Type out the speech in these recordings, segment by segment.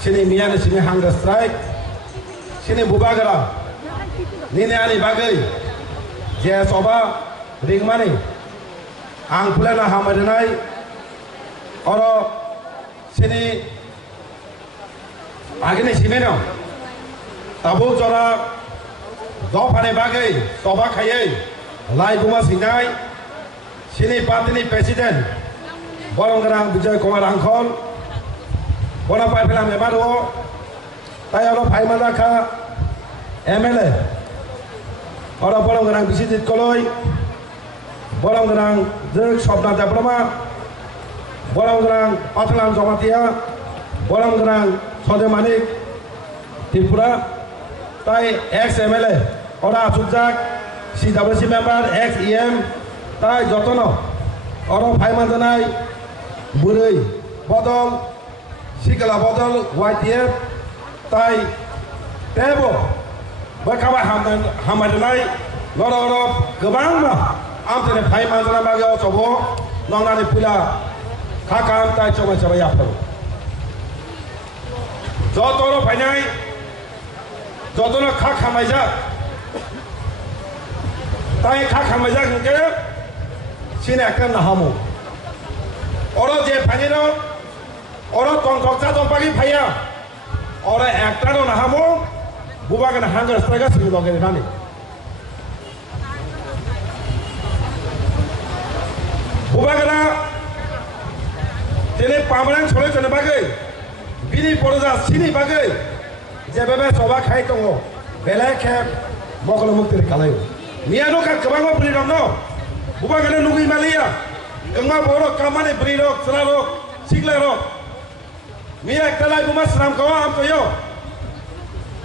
sini mian sini hunger strike sini bubagara nini ani bagai je soba ring mani ang pulana hamadnai oro sini agini simeno tabu jora dofane bagai soba khayai lai buma sinai sini party president Boronggerang Bijoy Kumar Angkol bona pai phelam ebaro tai oro phai mandakha MLA oro Boronggerang Bisijit Koloi Boronggerang Jek Sobna Jabrama Boronggerang Patlan Jomatia Boronggerang Sode Manik Tripura tai ex MLA ora Sujak CWC member ex EM tai jotono oro phai mandanai Burai Bodol Sigala Bodol YTF Tai Tebo Bakaba Hamadnai Loro Gabanga Amtene Pai Mandana Baga Sobo Nongani Pula Kakam Tai Choma Chabayapo Jotoro Panai Jotoro Kakamaja Tai Kakamaja Sinakan Nahamu Oro je paniro oro tongkokta tompagi phaya oro ektaro nahamo bubagan hunger strike sing loge nani bubagana tene pamran chole chone bagai bini poroja sini bagai je bebe soba khai tongo belai khe mogolo muktir kalai miano ka kabango pridom no bubagana nugi malia Kengma borok kamane brirok serarok siglerok Mia kalai buma seram kawa am toyo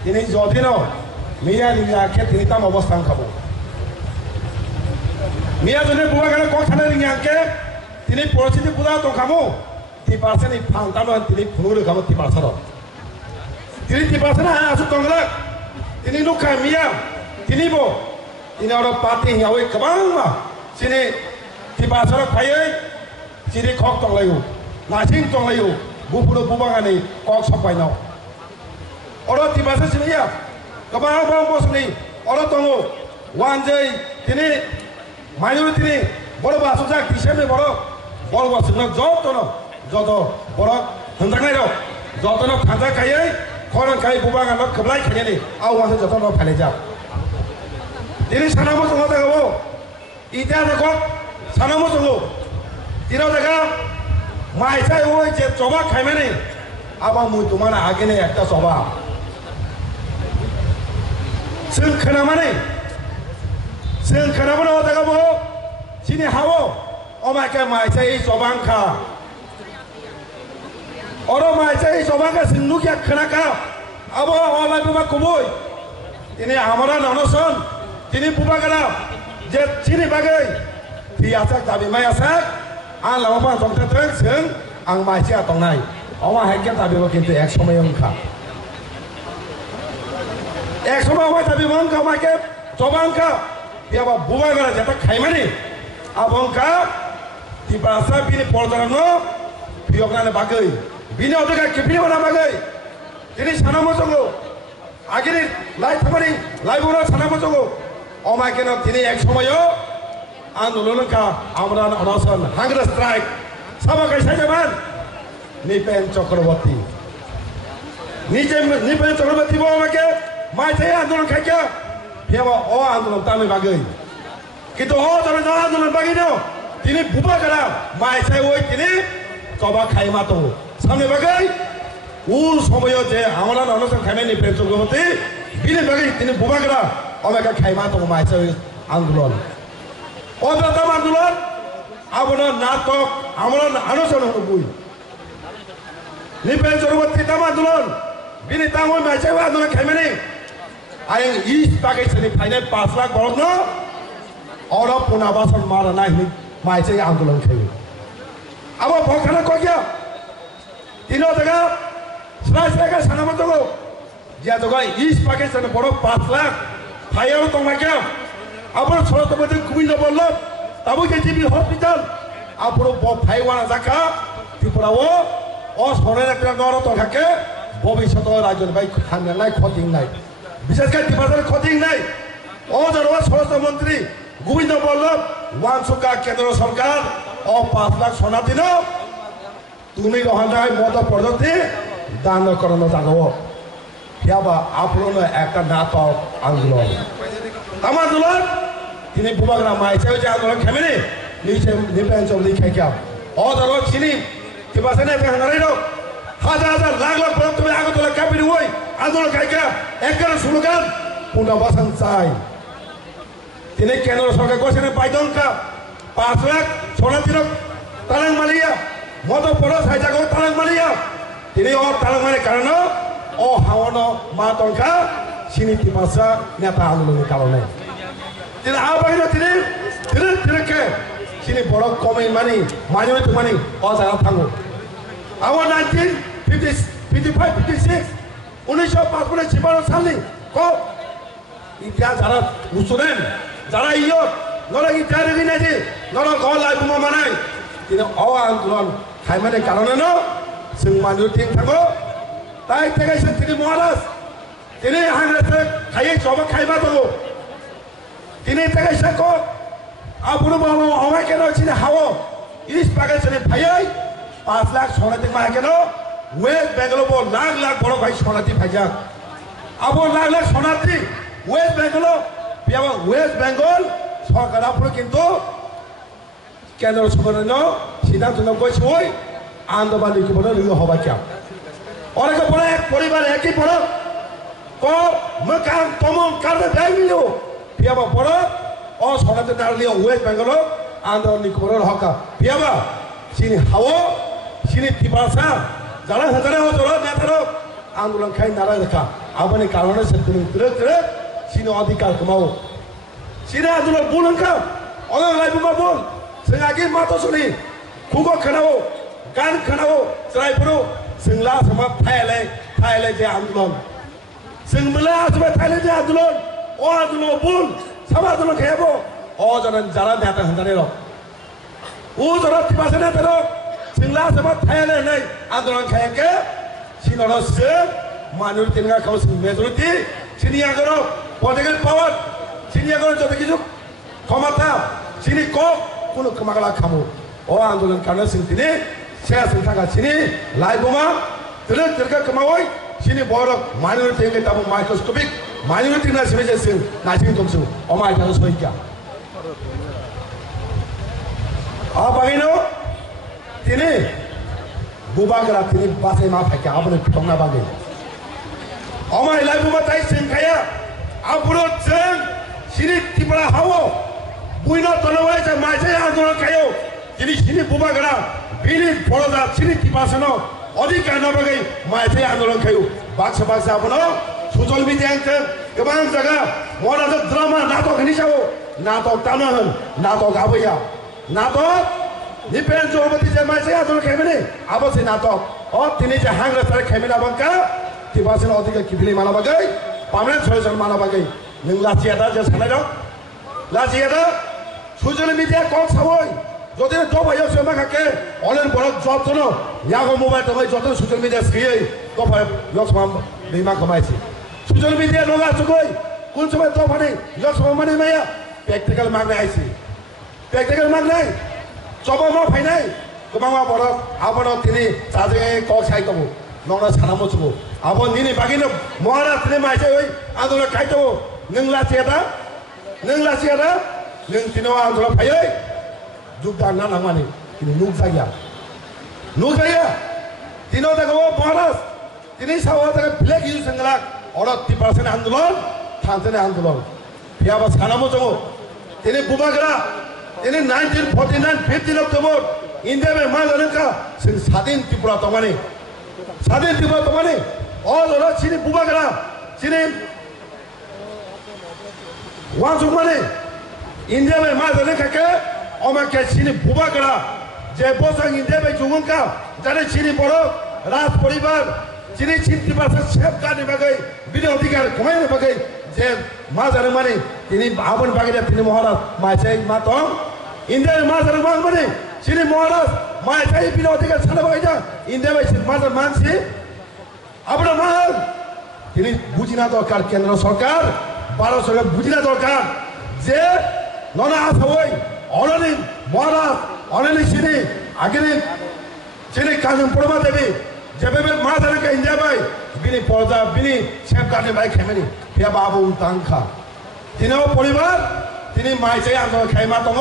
Ini jodino Mia ni akhet ini tam obostan kabo Mia jone buma kana kok thana ni angke tini porositi puda to kamo ti pasani phantano tini phunure kamo ti pasaro tini ti pasana asu tongla tini lukha mia tini bo tini oro pati hiawe kabanga sini Tipasara khayai sini khok tong layu naching tong layu bupuro bubangani kok sopai nau oro tipasa sini ya kabang bang bosni oro tongo wanjai tini majority ni boro basujak diseme boro basujak joto boro hendang nai ro joto no khanja khayai khoran khai bubangan no khablai khayani au wase joto no phaleja tini sanamo tongo dagabo ita dekho Sanamo tongo tiro daga mai chai oi je soba khai mane aba mu tumana agene ekta soba sing khana mane daga bo sini hawo oma ke mai chai sobang kha oro mai chai sobang ka sinu kya khana ka abo ola buma kuboi ini amara nanoson tini buba kana je sini bagai Biasa tapi maya sak, an lama pun tongkat terseng, ang macam atong nai, awak heknya tapi mungkin tu eksom yang kah, eksom awak tapi mungkin macam coba kah, dia apa buat kerja jatuh kaimani, abang kah, di bahasa bini poldaran no, biokna bagai, bini orang kah kipini mana bagai, ini sana macamku, akhirnya lain temani, lain bukan sana macamku, awak kena ini eksom ayo. Andolan ka amran anasan hunger strike sama kaisa jaman nipen chakraborty bo amake mai thai andolan khaikya pheba o andolan tame bagai kintu o tame andolan bagai no tini buba kara mai thai oi tini toba khai ma to samne bagai ul somoyo je amran anasan khaime nipen chakraborty bine bagai tini buba kara amake khai ma to mai thai andolan Oda tamandulan, abona natok, amona anusan hubui. Nipen Chakraborty tamandulan, bini tangoy macam apa andulan kemana? Ayang east pakai sini final 5 lakh borong no, orang punabasan marah naik macam andulan kemana? Abo bokana kau kya? Tino jaga, selesai sana macam tu, dia jaga east pakai sini borong 5 lakh, fire tu macam. Apro solo to bade Govinda Ballabh tabu ke jibi hospital apro phaiwana jaka tripura o sore ekta goro to thake ভবিষ্যত রাজ্যের ভাই খান্না নাই খতিং নাই বিশেষ করে টিপাসার খতিং নাই অজরবা স্বরাষ্ট্রমন্ত্রী গোবিন্দ বল্লভ ওয়ানসুকা কেন্দ্র সরকার 5 লাখ সোনা দিন তুমি রহানায় মত পদ্ধতি দান করানো জানো হিয়াবা আপনার একটা নাটক আন্দোলন আমার আন্দোলন তিনি বুবাগ্রা মাইছে যে আন্দোলন খেমেনি নিচে নিপেন চৌধুরী খাইকা অজর চিনি টিপাসে নেই হাঙ্গারাই হাজার হাজার লাখ লাখ তুমি আগতলা কাপির হই আন্দোলন খাইকা একবারে স্লোগান পুনর্বাসন চাই তিনি কেন্দ্র সরকার কোশনে পাইদংকা 5 লাখ সোনা তিরক তালাং মালিয়া মত পড়া সাইজাগো তালাং মালিয়া তিনি তালাং মানে কারণ হাওয়ান মা টঙ্কা সিনি টিপাসা নেতা আন্দোলনের কারণে তিনি আবাহিনী তিনি তিরকে সিনি বড় কমে মানি মাইনরিটি মানি জায়গা থাঙ্গো আমার 1955-56 1955 সালে ইতিহাস যারা উচ্চদেন যারা ইয়ত নরা ইতিহাস রেখে নেছে নরা ঘর লাই বুমা মানাই তিনি আন্দোলন খাইমানে কারণে जों माइनरिटी थांगो ताई तेगाइसे তিনি মহারাজ তিনি হাংরাতে খাইয়ে সবা খাইবা দো তিনি তেগাইছে কো আপুনো বাবা আমায় কেন চিনে হাও ইস পাগাইছে ভাইয়াই 5 লাখ সোনাতে মা কেন ওয়েস্ট বেঙ্গল বল লাখ লাখ বড় ভাই সোনাতি ভাইজা আবো লাখ লাখ সোনাতি ওয়েস্ট বেঙ্গল পিয়াবা ওয়েস্ট বেঙ্গল সরকার আপুনো কিন্তু কেন্দ্র সরকারের সিদ্ধান্ত কইছে ওই আন্দোলন কি বলে লিও হবা কি অনেকে পড়ে এক পরিবার একই পড়ো কো মকাম তমন কারবে দাইমিলো পিয়াবা পড়ো ও সোনাতে নারলিও ওয়েস্ট বেঙ্গল আন্দোলন কি বলে হকা পিয়াবা সিনি হাও সিনি টিপাসা যারা হাজারে হজরা নেতারো আন্দোলন খাই নারা দেখা আপনি কারণে সেতুন তুলে তুলে সিনি অধিকার কমাও সিনি আন্দোলন বুলঙ্কা অনেক লাইবুমা বল जों आगे मातो सुनी खुगो खनाओ गान खनाओ जायफोरो जों ला समा थायले जे आंदोलन जों मला आसबा थायले जे आंदोलन ओ आंदोलन बुल समा आंदोलन खायाबो ओ जन जारा नेता हंदाने रो ओ जरा तिबासे नेता रो जों ला समा थायले नै आंदोलन खायके सिनरो से माइनरिटी का काउंसिल मेजरिटी सिनिया करो पॉलिटिकल पावर सिनिया करो जत किछु क्षमता सिनी को কোনো কমাগলা খামো ও আন্দোলন কারণে সিনি শেষ থাকা সিনি লাইবুমা তেলে তেলকা কমাওই সিনি বড় মাইনরিটি কে তাবো মাইক্রোস্কোপিক মাইনরিটি না সিমেছে সিন নাচিং তমসু ও মাই তানো সইকা আবাইনো তিনি বুবাগরা তিনি বাসে মা থাকে আপনি টংনা বাগে ও মাই লাইবুমা তাই সিন খায়া আপুরো চেন সিনি টিপড়া হাও বুইনো তলওয়াই যে মাঝে আন্দোলন খায়ো যিনি সিনি বুবাগরা বিনি বড়দা সিনি টিপাসনো অধিকার নবাগৈ মাঝে আন্দোলন খায়ো বাক্সা বাক্সা আপনো সোশ্যাল মিডিয়াতে गोबां জায়গা মরাজ ড্রামা নাটক হিসাবো নাটক টানো হন নাটক আবইয়া নাটক নিপেন জহমতি যে মাঝে আন্দোলন খাইবেনি আবসে নাটক ও তিনি যে হাংরা সারে খাইবেনা বাঙ্কা টিপাসনো অধিকার কিবিলি মানাবাগৈ পার্মানেন্ট সলিউশন মানাবাগৈ नों लाचियादा যে সানাইদো লাচিয়াদা সোশ্যাল মিডিয়া কম সাবই যদি দফাইও সেমা খাকে অনেক বড় জব জনো ইয়াগো মোবাইল তোমায় যত সোশ্যাল মিডিয়া সিয়ে দফায় লক্ষ্মণ বিমা কমাইছে সোশ্যাল মিডিয়া লগা চুকই কোন সময় দফানি লক্ষ্মণ মানে মায়া প্র্যাকটিক্যাল মাগনাই আইছে প্র্যাকটিক্যাল মাগনাই জবা মা ফাইনাই গোबां বড় আপন তিনি চাজে কক সাই তবো নংনা সানা মচবো আপন নিনি বাগিনো মহারাজ তিনি মাইছে ওই আন্দোলন খাইতো नों लाचियादा नों तिनाव आंदोलन फायै जुगदान ना नांमानि किन्तु नुजाया तिनाव दागो महाराज तिनि सावा दागो ब्लेक इउ संगला अरत 30% आंदोलन थांतने आंदोलन पियाबा सानामो जंगो तिनि बुबागरा तिनि 1949 15 अक्टोबर इंडिया में मा जानका जों स्वाधीन त्रिपुरा तमानि अल अरत सिनि बुबागरा सिनि वांसुक माने इंडिया में मा जाने खाके ओमा के सिनी बुबागरा जे बोसां इंडिया में जुगुनका जाने सिनी बड़ो राज परिवार सिनी चिंती भाषा सेफ काने बागै बिनि अधिकार कमाइने बागै जे मा जाने माने तिनी आबन बागै तिनी महाराज माइसे मा दं इंडिया में मा जाने माने सिनी महाराज माइसे बिनि अधिकार साना बागै जा इंडिया में मा जाने मानसि आबन তিনি বুঝিনা দরকার কেন্দ্র সরকার ভারত সরকার বুঝিনা দরকার যে ননা আসাওই অনলিন মহারাজ অনলি সিনি আগের সিনি কাজম পড়বা দেবী যেভাবে মা জানাকে ইন্ডিয়া ভাই বিনি পর্দা বিনি সেফ গার্ডে ভাই খেমেনি হে বাবু তাংখা তিনিও পরিবার তিনি মাই চাই আন্দোলন খাইমা দङ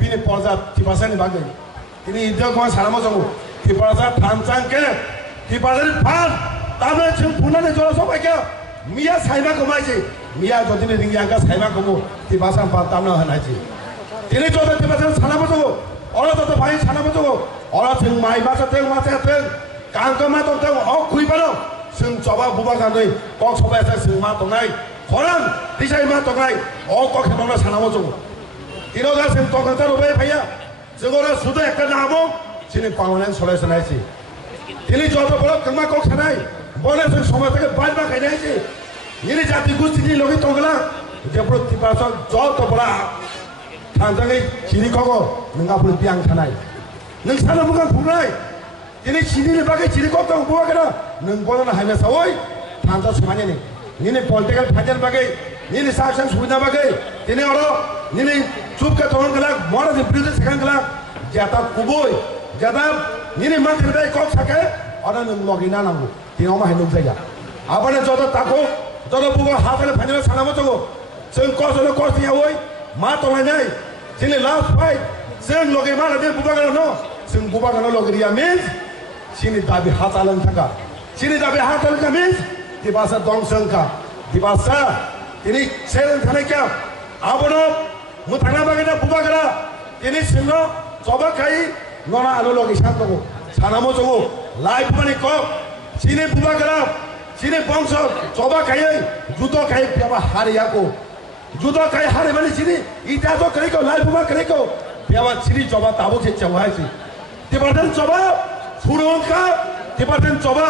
বিনি পর্দা টিপাসানি বাগै তিনি ইন্ডিয়া কমা সারামो दङ টিপাসা थानचांके টিপাসাनि फान ताबे जों बुंनानै जरा सबायके मिया साइमा कमाइছে मिया जदिनि रिंगियागा साइमा कमो টিপাসা फान तामना होनायছে তিনি যদি টিপাসা সারাमो दङ अरा तो भाई सारामो दङ अरा जों माइ मासाथों मासाथों गांगमा दं अ खुइबानो जों जबा बुबा गानै कक सबायसा जों मा दंनाय खरां दिसाय मा दंनाय अ कक हेमना सारामो दङ तिनो दा जों तकता रबाय भाइया जोंरा सुदो একটা নামক যিনি পার্মানেন্ট সলিউশন আইছে তিনি যত বড় কমা কক সানাই বলে जों সমাজ থেকে বাইরে খাইনাইছে নিনি জাতি গোষ্ঠীनि লগে তংগলা যে প্রতিপাস যত বড় थांजाङै सिरिखौ नोंगाफोर बियां थानाय नों सानो मुगां खुंनाय दिनै सिरिनि बागै सिरिखौ दं बुवागोना नों बोलनो हायना सावै थांजा समानि निनि पलिटिकल फाइटर बागै निनि सासन सुबिदा बागै दिनै अरो निनि चुपके तोन गला मरा जे बिरुद्ध सेखान गला जाता कुबोय जाता निनि मानसिनि बाय कक साके अरो नों लगिना नांगौ दिनाव मा हायनो जायगा आबाने जत ताको जत बुवा हाफले फाइनाल सानामो दङ जों कसनो कसनियावै मा तलायनाय Sini last fight, sen logi mana dia bubagan no, sen bubagan logi dia means, sini tapi hatalan taka, sini tapi hatalan ka means, di bahasa dongseng ka, di bahasa ini selen thane kya, abono mutanga bagina bubagan, ini sino coba kai nona alo logi santo ko, sanamo jogo, live mani ko, sini bubagan, sini bangsa coba kai, judo kai piaba hari aku. जुदा काय हारे माने सिनी इटा तो करेको life मा करेको बेवा सिनी जबा ताबो से चवाइसी तिबरन जबा फुरोंका तिबरन जबा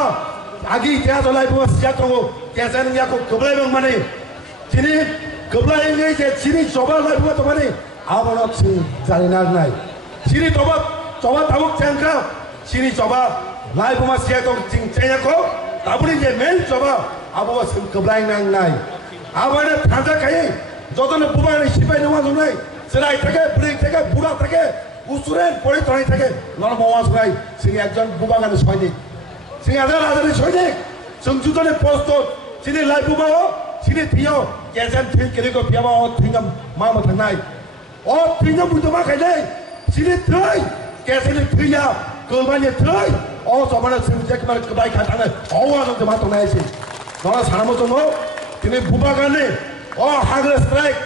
आगी इटा तो लाइफ मा सिया तो केसन याको कबलाय बं माने सिनी कबलाय ने जे सिनी जबा लाइफ मा तो माने आबनो सिन जारिना नाय सिनी जबा जबा ताबो चंका सिनी जबा लाइफ मा सिया तो चिं चयाको ताबुनि जे मेन जबा आबो सिन कबलाय नां नाय आबाने थांजा खाय যতনে বুবানে সিপাই নেওয়া জনাই সেরাই থেকে ব্রেক থেকে বুড়া থেকে উসুরেন পড়ে তলাই থেকে নরম আওয়াজ নাই সিং একজন বুবাগানে সৈনিক সিং আদার আদারে সৈনিক সংযুতনে পোস্ট সিনি লাই বুবাও সিনি থিও কেজেন থি কেলিকো পিয়াবা ও থিঙ্গাম মামা থানাই ও থিঙ্গাম বুতমা খাইলে সিনি থ্রাই কেজেন থিয়া কলবানি থ্রাই ও সমানে সিং জেকমার কবাই খাতানে আওয়াজ তো মাতো নাইছে নরা সারামো জন্য তিনি বুবাগানে ও হাগরে স্ট্রাইক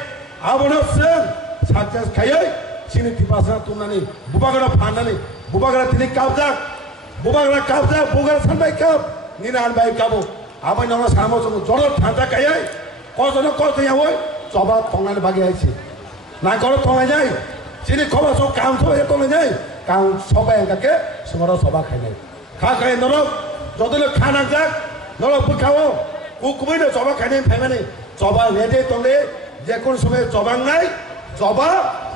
আবনো সেন সাকসেস খাইয়ে সিনি টিপাসা তুমনানি বুবাগরা ফানানি বুবাগরা তিনি কাবজা বুবাগরা সানবাই কাব নিনান বাই কাবো আবাই নরা সামো সম জড় ঠান্ডা খাইয়ে কজন কজন হই জবা তংনানি বাগি আইছে না করো তংনাই যাই সিনি খবা সব কাম সব এ তংনাই যাই কাম সবাই একাকে সমরা সবা খাই নাই খাই নর যতলে খানা যাক নর বুখাও কুকুবইনো জবা খাই নাই ফাইমানি জবা রেডে তলে যে কোন সময় জবাং নাই জবা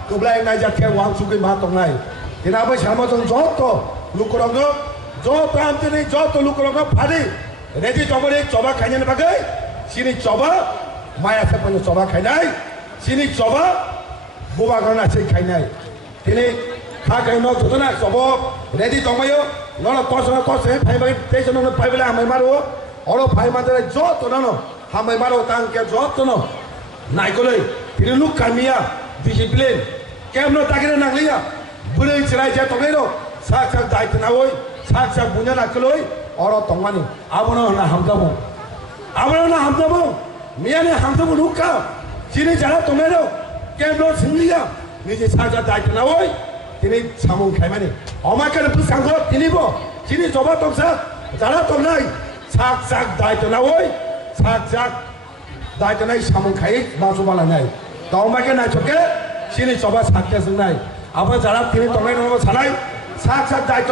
কবলাই নাই জাতে ওয়াং সুগি মা তংনাই দিনাবে সামজন যত লুকরঙ্গ যত আমতেনি যত লুকরঙ্গ ফাদি রেডি জবরে জবা খাইনে বাগে সিনি জবা মায়া সেপনে জবা খাইনাই সিনি জবা বুবা গনা সে খাইনাই তিনি খা খাইন যতনা জব রেডি তমায়ো নন কসে ফাইবাই তেজন ফাইবলে আমাই মারো অর ফাই মাদরে যত নন হামাই মারো তাংকে যত ন নাইকলৈ তিনি লুক কামিয়া ডিসিপ্লিন কেমন তাগিরে নাগলিয়া বুলে চিরাই যে তমেরো সাক দায়িত্ব না ওই সাক বুঝা নাকলৈ অর তমানি আবনো না হামদাবো মিয়ানে হামদাবো লুকা চিনি যারা তমেরো কেমন সিংলিয়া নিজে সাক দায়িত্ব না ওই তিনি সামুং খাইমানি অমাকে বুসাঙ্গ তিনিব চিনি জবা তমসা যারা তমনাই সাক দায়িত্ব না ওই সাক দায়িত্ব নাই সামুং খাই মাসু বালা নাই দাওমাকে নাই চকে সিনি জবা সাককে নাই আবার যারা তিনি তমাই নব সানাই সাক দায়িত্ব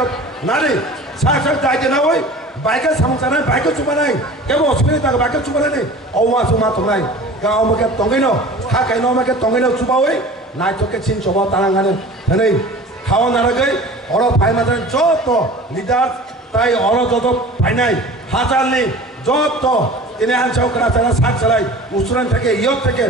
নারে সাক দায়িত্ব না ওই বাইকে সামুং সানাই বাইকে চুবা নাই কেবল অসুবিধা থাকে বাইকে চুবা নাই অমা সুমা তমাই গাঁও আমাকে তঙ্গিন খা খাইন আমাকে তঙ্গিন চুবা ওই নাই চকে চিন জবা তারাঙ্গানে ধনেই খাওয়া নারাগৈ অর ফাই মাদান যত লিডার তাই অর যত ফাইনাই হাজারনি যত তিনি আনসাও করা চালা সাত চালাই মুসুরান থেকে ইয়ত থেকে